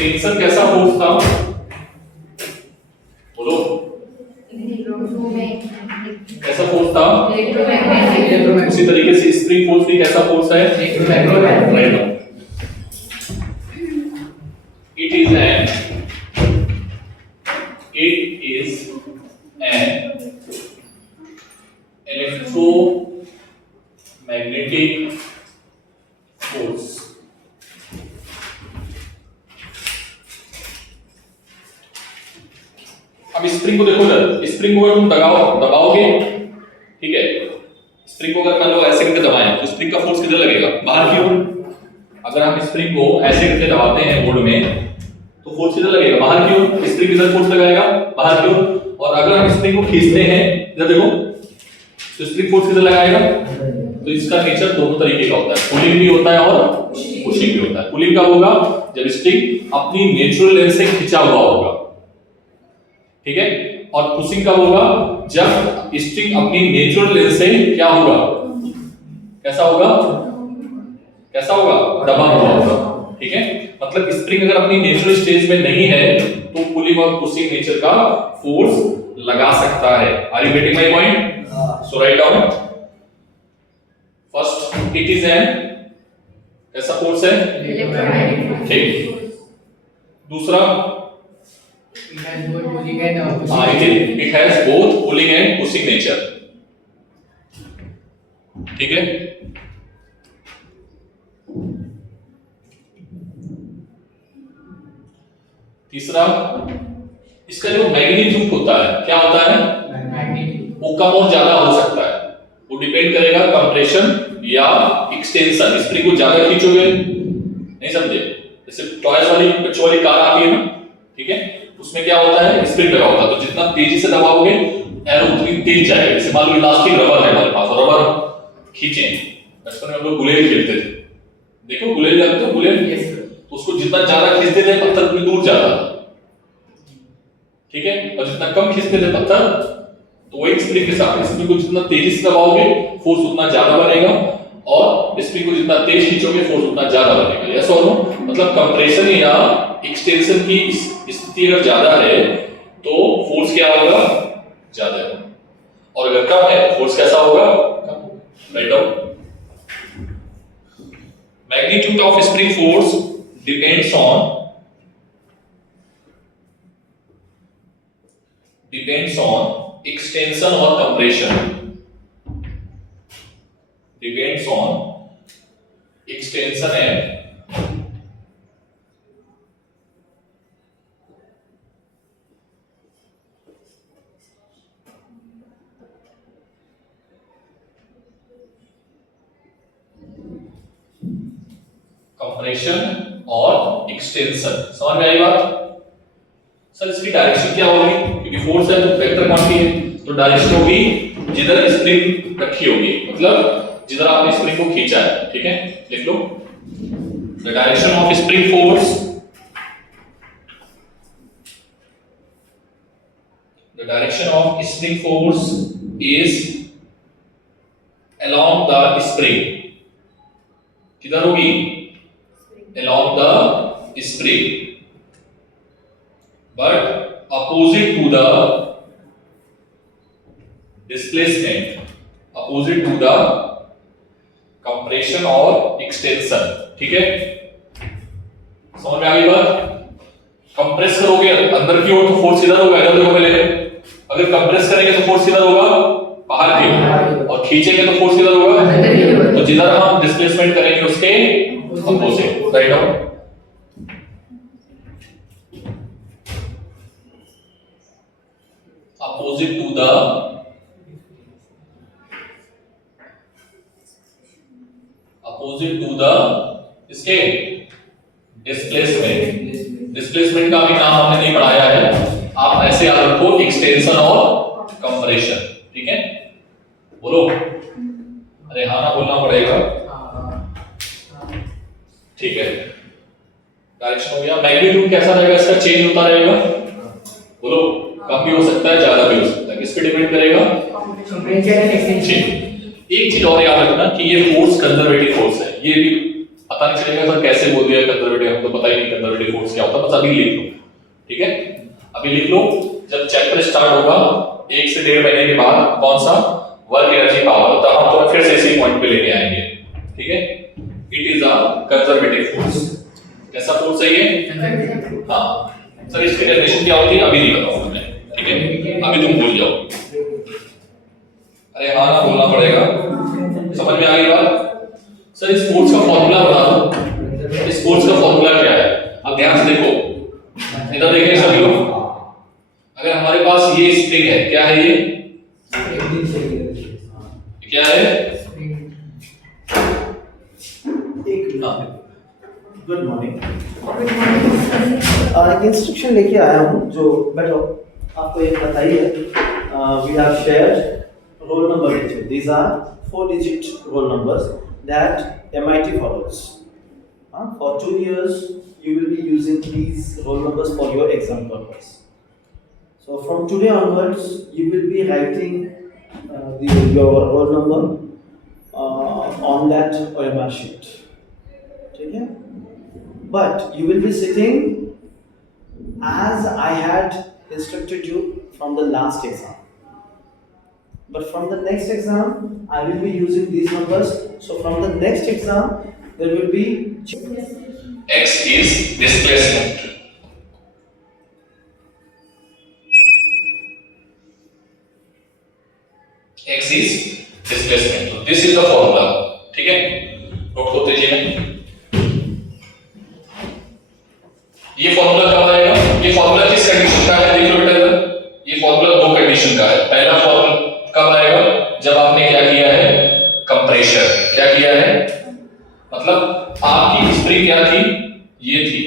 Tension कैसा force था? बोलो, कैसा फोर्स था? उसी तरीके से स्प्रिंग फोर्स भी कैसा फोर्स है? It is an electromagnetic force. अब स्प्रिंग को देखो जरा, स्प्रिंग को अगर तुम दबाओगे, ठीक है, स्प्रिंग को अगर मान लो ऐसे करके दबाएं तो स्प्रिंग का फोर्स किधर लगेगा? बाहर की ओर। अगर हम स्प्रिंग को ऐसे करके दबाते हैं बोर्ड में तो फोर्स किधर लगेगा? बाहर की ओर। स्प्रिंग किधर फोर्स लगाएगा? बाहर की ओर। और अगर हम स्प्रिंग को खींचते हैं, इधर देखो, तो स्प्रिंग फोर्स किधर लगाएगा? तो इसका नेचर दोनों तरीके का होता है, पुलिंग भी होता है और पुशिंग भी होता है। पुलिंग कब होगा? जब स्प्रिंग अपनी नेचुरल लेंथ से खिंचा हुआ होगा, ठीक है। और पुशिंग कब होगा? जब स्ट्रिंग अपनी नेचुरल लेंथ से क्या होगा? कैसा होगा? कैसा होगा? दबा हुआ होगा, ठीक है। मतलब स्प्रिंग अगर अपनी नेचुरल स्टेज में नहीं है तो पुलिंग और पुशिंग नेचर का फोर्स लगा सकता है। Are you getting my point? So write down. First, it is an कैसा फोर्स है? ठीक। दूसरा, it has both pulling and pushing. it has both pulling and pushing nature, ठीक है। तीसरा, इसका जो मैग्नीट्यूड होता है, क्या होता है? वो कम और ज्यादा हो सकता है। वो डिपेंड करेगा कंप्रेशन या एक्सटेंशन। स्प्रिंग को ज्यादा खींचोगे, नहीं समझे? जैसे टॉयज वाली बच्चों वाली कार आती है ना, ठीक है, उसमें क्या होता है? स्प्रिंग लगा होता है, तो जितना तेजी से दबाओगे एरो उतनी तेज जाएगा। जैसे मान लो इलास्टिक रबर है हमारे पास, और रबर खींचे, बचपन में हम लोग गुलेल खेलते थे, देखो गुलेल जानते हो? गुलेल, तो उसको जितना ज्यादा खींचते थे पत्थर उतनी दूर जाता था, ठीक है। और जितना कम खींचते थे पत्थर, तो वही स्प्रिंग के साथ स्प्रिंग को जितना तेजी से दबाओगे फोर्स उतना ज्यादा बनेगा, और स्प्रिंग को जितना तेज खींचोगे फोर्स उतना ज्यादा बनेगा। यस और नो? मतलब कंप्रेशन या एक्सटेंशन की स्थिति अगर ज्यादा है तो फोर्स क्या होगा? ज्यादा होगा, और अगर कम है तो फोर्स कैसा होगा? कम होगा। Write down. Magnitude of spring force depends on extension or compression. Depends on extension and compression और extension। समझ में आई बात? सर इसकी डायरेक्शन क्या होगी? क्योंकि फोर्स है तो वेक्टर क्वांटिटी है, तो डायरेक्शन होगी जिधर स्प्रिंग रखी होगी, मतलब जिधर आपने स्प्रिंग को खींचा है, ठीक है। लिख लो, the direction of spring force, the direction of spring force is along the spring। किधर होगी? along the spring, but opposite to the displacement, opposite to the compression और extension, ठीक है। समझ में आ गई बात? कंप्रेस करोगे अंदर की ओर तो फोर्स इधर होगा, इधर देखो पहले, अगर कंप्रेस करेंगे तो फोर्स इधर होगा, बाहर की ओर, और खींचेंगे तो फोर्स इधर होगा, तो जिधर हम डिस्प्लेसमेंट करेंगे उसके opposite. Write down. opposite to the इसके डिस्प्लेसमेंट का भी नाम हमने नहीं पढ़ाया है, आप ऐसे याद रखो, एक्सटेंशन और कंप्रेशन, ठीक है। बोलो, अरे हाँ ना बोलना पड़ेगा, ठीक है। डायरेक्शन हो गया। मैग्नीट्यूड कैसा रहेगा इसका? चेंज होता रहेगा। बोलो, कम भी हो सकता है, ज्यादा भी हो सकता है, किस पे डिपेंड करेगा? एक चीज और याद रखना कि ये फोर्स कंजर्वेटिव फोर्स है। ये भी पता नहीं चलेगा सर कैसे बोल दिया कंजर्वेटिव, हमको तो पता ही नहीं कंजर्वेटिव सेंट्रीफ्यूगल फोर्स क्या होता है, बस अभी लिख लो, ठीक है। अभी लिख लो, जब चैप्टर स्टार्ट होगा 1 से 1.5 महीने के बाद कौन सा वर्क एनर्जी पावर, तो हम तो फिर से इसी पॉइंट पे लेके आएंगे, ठीक है। It is a conservative force. कैसा फोर्स है ये? हाँ सर, इसकी डेफिनेशन क्या होती है अभी नहीं बताऊंगा मैं, ठीक है, अभी तुम भूल जाओ। अरे हाँ ना, बोलना पड़ेगा, समझ में आ गई बात? सर इस फोर्स का फॉर्मूला बता दो, इस फोर्स का फॉर्मूला क्या है? अब ध्यान से देखो, इधर देखें सभी लोग, अगर हमारे पास ये स्प्रिंग है, क्या है ये? क्या है? Good morning. एक इंस्ट्रक्शन लेके आया हूँ जो बैठो आपको एक बताइए। We have shared roll number digit, these are 4 digit roll numbers that MIT follows. For 2 years you will be using these roll numbers for your exam purpose. So from today onwards you will be writing your roll number on that OMR sheet. Okay? But you will be sitting as I had instructed you from the last exam. But from the next exam, I will be using these numbers. So from the next exam, there will be X is displacement. X is displacement. So this is the formula. ठीक है, note करते जाइए। ये formula कब आएगा? ये formula किस condition का है? देख लो बेटा, ये फॉर्मूला 2 कंडीशन का है। पहला फॉर्मूला कब आएगा? जब आपने क्या किया है? कंप्रेशन। क्या किया है? मतलब आपकी स्प्रिंग क्या थी? ये थी,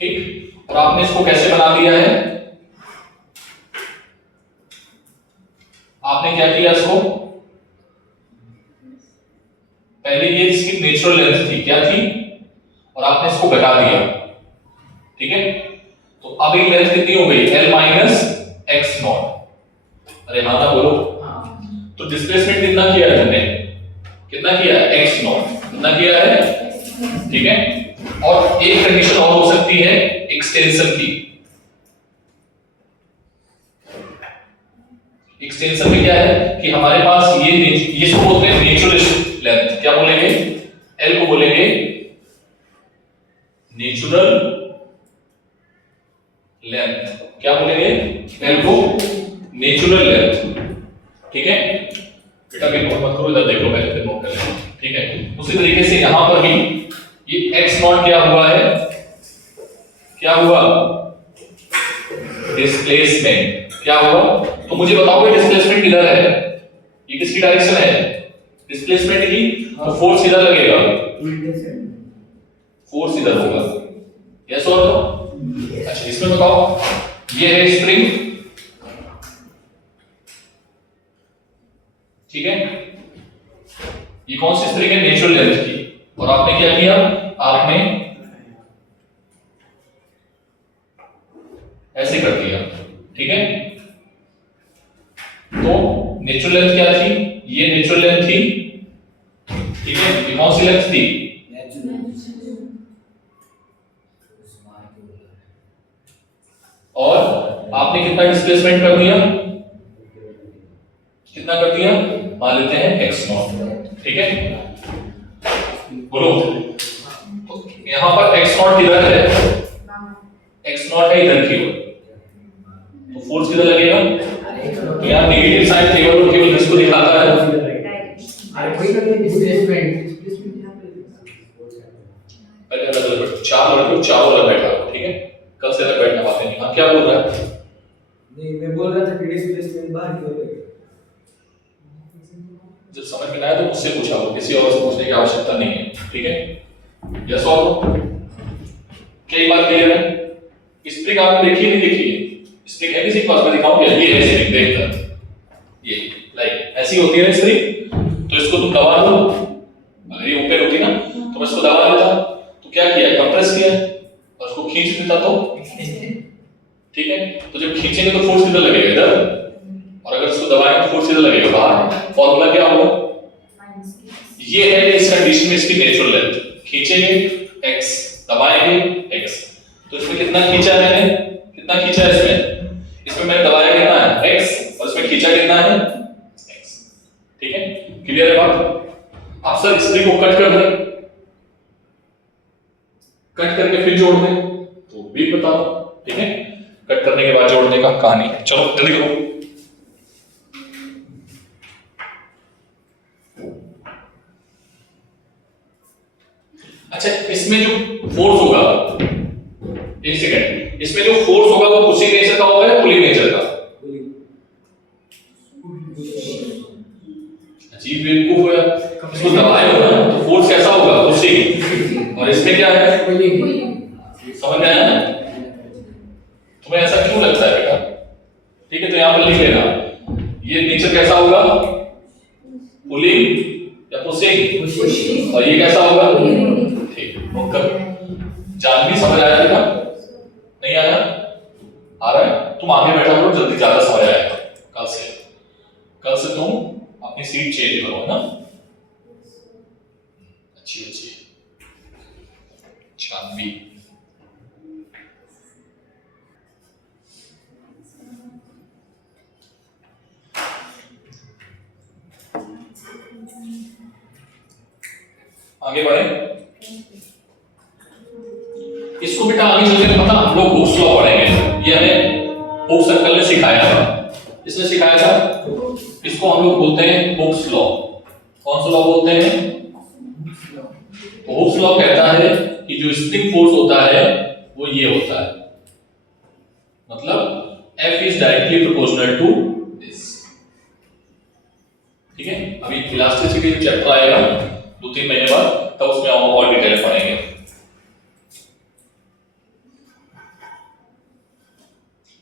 ठीक, और आपने इसको कैसे बना दिया है? आपने क्या किया इसको? पहले ये इसकी नेचुरल लेंथ थी, क्या थी, और आपने इसको घटा दिया, ठीक है। तो अब ये लेंथ कितनी हो गई? L minus x not. अरे हाँ ना बोलो। तो डिस्प्लेसमेंट कितना किया है तुमने? कितना किया है? X not. कितना किया है? ठीक है। और एक कंडीशन और हो सकती है एक्सटेंशन की। एक्सटेंशन में क्या है कि हमारे पास ये इसको बोलते हैं नेचुरल लेंथ। क्या बोलेंगे? L को बोलेंगे नेचुरल लेंथ। क्या बोलेंगे? L को नेचुरल लेंथ, ठीक है। बेटा भी नोट मत करो, इधर देख लो पहले, फिर नोट कर लेना, ठीक है। उसी तरीके से यहां पर भी ये x नॉट क्या हुआ है? क्या हुआ? डिस्प्लेसमेंट। क्या हुआ? तो मुझे बताओ ये डिस्प्लेसमेंट किधर है? ये किसकी डायरेक्शन है? डिस्प्लेसमेंट की। तो फोर्स इधर लगेगा, फोर्स इधर होगा, यस और नो? अच्छा इसमें बताओ, ये है स्प्रिंग, ठीक है। ये कौन सी स्प्रिंग है? नेचुरल लेंथ की। और आपने क्या किया? आपने ऐसे कर दिया, ठीक है। तो नेचुरल लेंथ क्या थी? ये नेचुरल लेंथ थी, ठीक है। ये कौन सी लेंथ थी? और आपने कितना डिस्प्लेसमेंट कर दिया? कितना कर दिया? मान लेते हैं x नॉट, ठीक है। बोलो, तो यहां पर x नॉट किधर है? x नॉट है इधर की ओर, तो फोर्स किधर लगेगा? तो यहाँ नेगेटिव साइन केवल केवल किसको दिखाता है? चार लड़के चारों अलग बैठा, ठीक है। कल से अलग बैठना बातें नहीं। हाँ क्या बोल रहा है? नहीं, मैं बोल रहा था कि डिस्प्लेसमेंट बाहर की ओर है। जब समझ में ना आए तो मुझसे पूछा हो, किसी और से पूछने की आवश्यकता नहीं है, ठीक है। यस और क्या बात क्लियर है? स्प्रिंग आपने देखी नहीं देखी है? स्प्रिंग है किसी के पास? मैं दिखाऊं क्या? ये है स्प्रिंग, देख कर, ये लाइक ऐसी होती है ना स्प्रिंग। तो इसको तुम दबा दो, अगर ये ओपन होती ना तो मैं इसको दबा देता, तो क्या किया? कंप्रेस किया, और उसको खींच देता, तो ठीक है। तो जब खींचेंगे तो फोर्स किधर लगेगा? इधर। और अगर इसको दबाएंगे तो फोर्स किधर लगेगा? बाहर। फॉर्मूला क्या होगा? ये है इस कंडीशन में इसकी नेचुरल लेंथ। खींचेंगे x, दबाएंगे x। तो इसमें कितना खींचा है मैंने, कितना खींचा है इसमें मैंने दबाया कितना है x, और इसमें खींचा कितना है x। ठीक है, क्लियर है बात। आप सर स्प्रिंग को कट कर दें, कट करके फिर जोड़ दें तो भी बताओ। ठीक है, कट करने के बाद जोड़ने का कहानी। चलो जल्दी करो। अच्छा, इसमें जो फोर्स होगा, एक सेकंड, इसमें जो फोर्स होगा वो पुशिंग नेचर का होगा या पुलिंग नेचर का? अजीब बेवकूफ हो यार, इसको दबाए हो ना तो फोर्स कैसा होगा, पुशिंग। और इसमें क्या है, समझ में आया ना? तुम्हें ऐसा क्यों लगता है बेटा? ठीक है, तो यहां पर लिख लेना, ये नेचर कैसा होगा, पुलिंग या पुशिंग, और ये कैसा होगा, ठीक। जान भी समझ आया बेटा? नहीं आया? आ रहा है? तुम आगे बैठा करो, जल्दी ज्यादा समझ आएगा। कल से तुम अपनी सीट चेंज करो ना। अच्छी जानवी। आगे बढ़े। इसको बेटा आगे चलकर पता हम लोग हुक्स लॉ पढ़ेंगे। ये हमें हुक्स अंकल ने सिखाया था। इसने सिखाया था, इसको हम लोग बोलते हैं हुक्स लॉ। कौन सा लॉ बोलते हैं? हुक्स लॉ कहता है कि जो स्प्रिंग फोर्स होता है वो ये होता है, मतलब F is directly proportional to this. ठीक है, अभी इलास्टिसिटी चैप्टर आएगा 2-3 महीने बाद, तब उसमें हम और डिटेल पढ़ेंगे।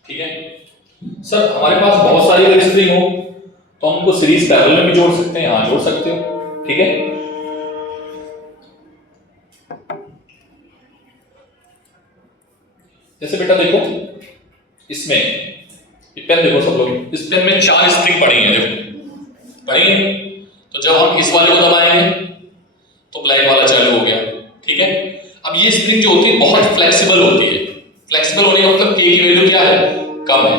ठीक है सर, हमारे पास बहुत सारी अगर स्प्रिंग हो तो हम उनको सीरीज पैरेलल में भी जोड़ सकते हैं। हाँ, जोड़ सकते हो। ठीक है, जैसे बेटा देखो, इसमें ये पेन देखो सब लोग, इस पेन में 4 स्प्रिंग पड़ी हैं। देखो पड़ी हैं, तो जब हम इस वाले को दबाएंगे तो ब्लैक वाला चालू हो गया। ठीक है, अब ये स्प्रिंग जो होती है बहुत फ्लेक्सिबल होती है। फ्लेक्सिबल होने का मतलब K की वैल्यू क्या है, कम है,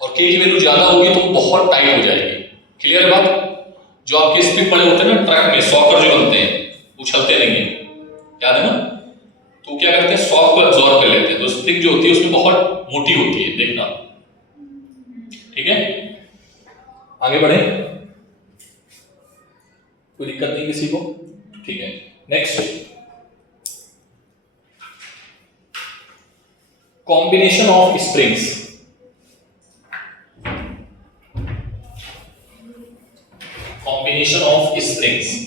और K की वैल्यू ज्यादा होगी तो बहुत टाइट हो जाएगी। क्लियर है बात? जो आपके स्प्रिंग पड़े होते हैं ना ट्रक में, सॉकर जो बनते हैं, उछलते नहीं है, याद है ना? तो क्या करते हैं, शॉक को एब्जॉर्ब कर लेते हैं। तो स्प्रिंग जो होती है उसमें बहुत मोटी होती है, देखना। ठीक है, आगे बढ़े, कोई दिक्कत नहीं किसी को? ठीक है, next, combination of springs. Combination of springs.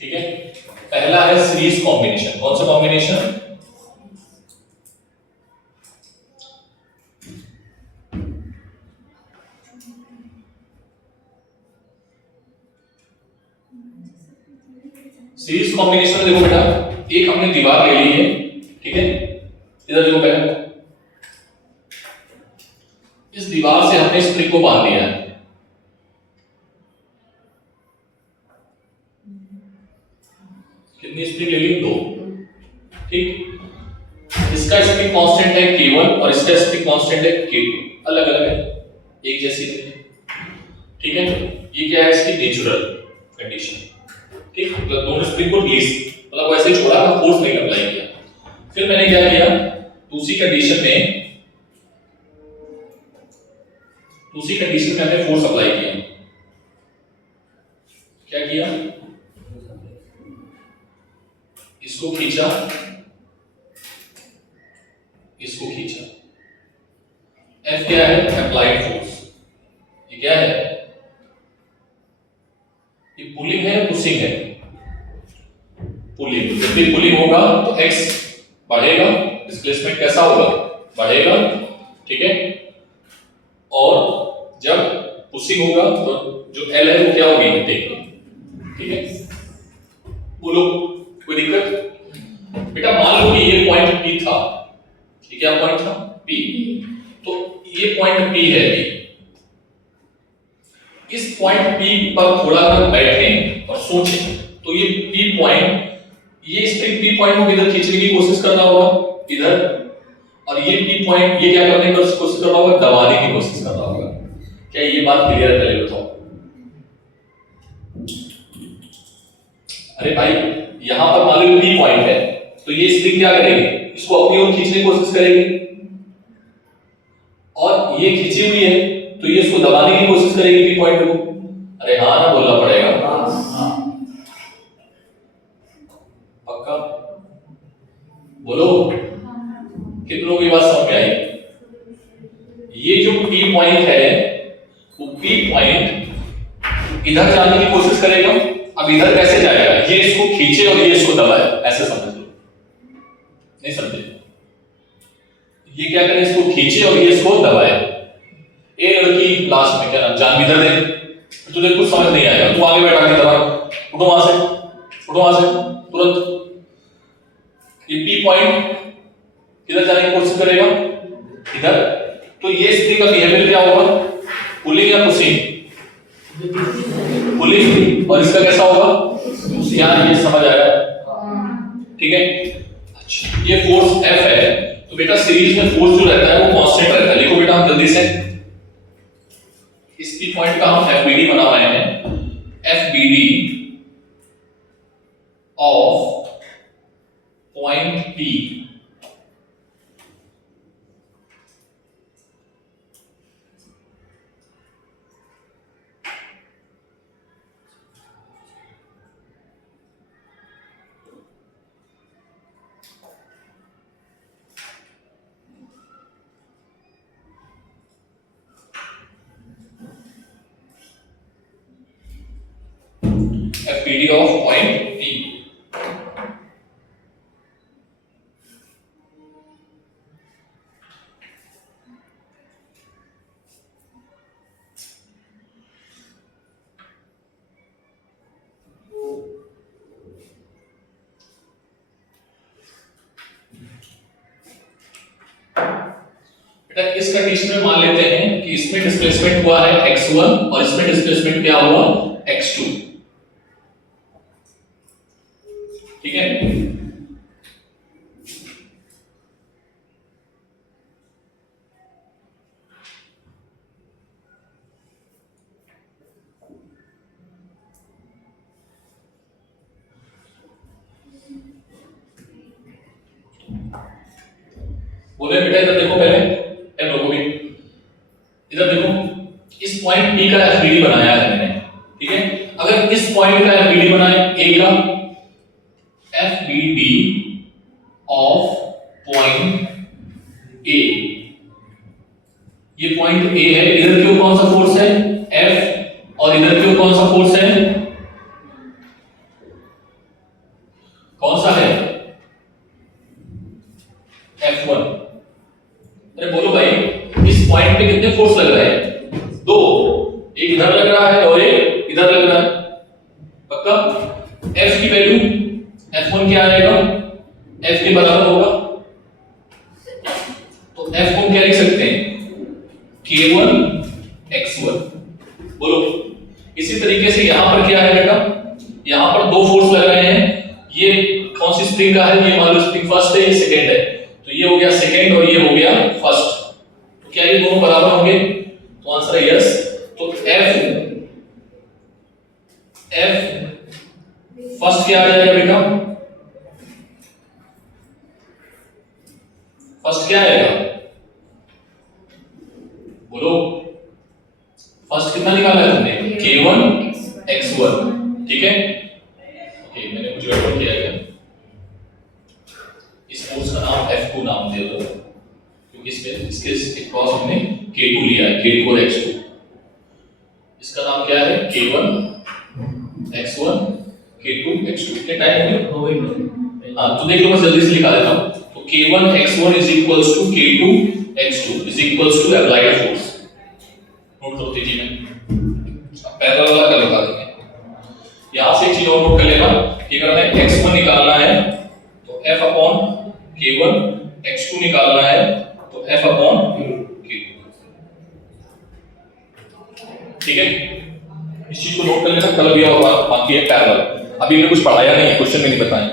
ठीक है, पहला है सीरीज कॉम्बिनेशन। कौन सा कॉम्बिनेशन? सीरीज कॉम्बिनेशन में देखो बेटा, एक हमने दीवार ले ली है। ठीक है, इधर देखो पहले, इस दीवार से हमने स्प्रिंग को बांध दिया है। कितनी स्प्रिंग ले ली? 2। ठीक, इसका स्प्रिंग कांस्टेंट है K1 और इसका स्प्रिंग कांस्टेंट है K2, अलग अलग है, एक जैसी नहीं है। ठीक है, ये क्या है, इसकी नेचुरल कंडीशन। ठीक, मतलब दोनों स्प्रिंग को रिलीज, मतलब वैसे ही छोड़ा, फोर्स नहीं अप्लाई किया। फिर मैंने क्या किया, दूसरी कंडीशन में हमने फोर्स अप्लाई किया। क्या किया, इसको खींचा, इसको खींचा। F क्या है, अप्लाइड फोर्स। ये क्या है, ये पुलिंग है, पुशिंग है? पुलिंग। जब भी पुलिंग होगा तो X बढ़ेगा, डिस्प्लेसमेंट कैसा होगा, बढ़ेगा। ठीक है, और जब पुशिंग होगा तो जो L है वो क्या होगी, देखिए ठीक है, बोलो कोई दिक्कत? बेटा मान लो कि ये पॉइंट P था, ये क्या पॉइंट था? P। तो ये पॉइंट P है P। इस पॉइंट P पर थोड़ा अगर बैठें और सोचें तो ये P पॉइंट, ये स्प्रिंग P पॉइंट को इधर खींचने की कोशिश करना होगा इधर, और ये P पॉइंट ये क्या करने की कोशिश करना होगा? दबाने की कोशिश करना होगा। क्या ये बात क्लियर है? पहले बताओ। अरे भाई यहां पर मान लो P पॉइंट है तो ये स्प्रिंग क्या करेगी? इसको अपनी ओर खींचने की कोशिश करेगी, और ये खींची हुई है तो ये इसको दबाने की कोशिश करेगी P पॉइंट को। अरे हाँ ना बोलना पड़ेगा। पक्का बोलो, कितनों की बात समझ में आई? ये जो P पॉइंट है वो P पॉइंट इधर जाने की कोशिश करेगा। अब इधर कैसे जाएगा? ये इसको खींचे और ये इसको दबाए, ऐसे समझ लो। नहीं समझे? ये क्या करे? इसको खींचे और ये इसको दबाए। ए लड़की लास्ट में क्या नाम, जानवी दे, तुझे कुछ समझ नहीं आएगा, तू आगे बैठा के दबा, उठो वहां से, उठो वहां से तुरंत। ये P पॉइंट किधर जाने की कोशिश करेगा? इधर। तो ये स्प्रिंग का बिहेवियर क्या होगा? पुलिंग या पुशिंग? पुलिंग। और इसका कैसा होगा? यार ये समझ आ रहा है? ठीक है। अच्छा ये फोर्स F है, तो बेटा सीरीज में फोर्स जो रहता है वो कांस्टेंट रहता है। लिखो बेटा हम जल्दी से, इस P पॉइंट का हम FBD बना रहे हैं। FBD of point P FBD of point P। बेटा इस कंडीशन में मान लेते हैं कि इसमें डिस्प्लेसमेंट हुआ है x1 और इसमें डिस्प्लेसमेंट क्या हुआ? x2। ठीक है। बोले बेटा इधर देखो, पहले एम लोगों भी इधर देखो, इस पॉइंट P का FBD बनाया है मैंने। ठीक है, अगर इस पॉइंट का FBD बनाए, A का FBD ऑफ पॉइंट A, ये पॉइंट A है, इधर क्यों कौन सा फोर्स है? F, और इधर क्यों कौन सा फोर्स है? कौन सा है? F1। अरे बोलो भाई, इस पॉइंट पे कितने फोर्स लग रहे हैं? दो, एक इधर लग रहा है और एक इधर लग रहा है। पक्का? F की वैल्यू F1 क्या आएगा? F के बराबर होगा, तो F को क्या लिख सकते हैं? K1 X1। बोलो। इसी तरीके से यहां पर क्या है बेटा? यहां पर दो फोर्स लग रहे हैं। ये कौन सी स्प्रिंग का है? ये मान लो स्प्रिंग फर्स्ट है, ये सेकंड है, तो ये हो गया सेकंड और ये हो गया फर्स्ट। तो क्या ये दोनों बराबर होंगे? तो आंसर है यस। तो F फर्स्ट क्या आ जाएगा बेटा? फर्स्ट क्या आएगा? बोलो। फर्स्ट कितना निकाला है तुमने? K1 X1। ठीक है, ओके, मैंने कुछ गड़बड़ किया है। इस फोर्स का नाम F2 नाम दे दो, क्योंकि इसमें इसके क्रॉस हमने K2 लिया है, K2 और X2। इसका नाम क्या है? K1 X1 K2 X2। कितने टाइम हो गए? हाँ, तो देख लो, मैं जल्दी से लिखा देता हूँ। तो K1 X1 is equals to K2 X2 is equals to applied force। Note करो तेजी में, पैरेलल वाला कर लगा देंगे। यहाँ से चीज और नोट कर लेना कि अगर हमें x1 निकालना है तो f अपॉन k1, x2 निकालना है तो f अपॉन k2। ठीक है, इस चीज को नोट कर लेना, कल भी और बाकी है पैरेलल। अभी हमने कुछ पढ़ाया नहीं है, क्वेश्चन में नहीं बताया।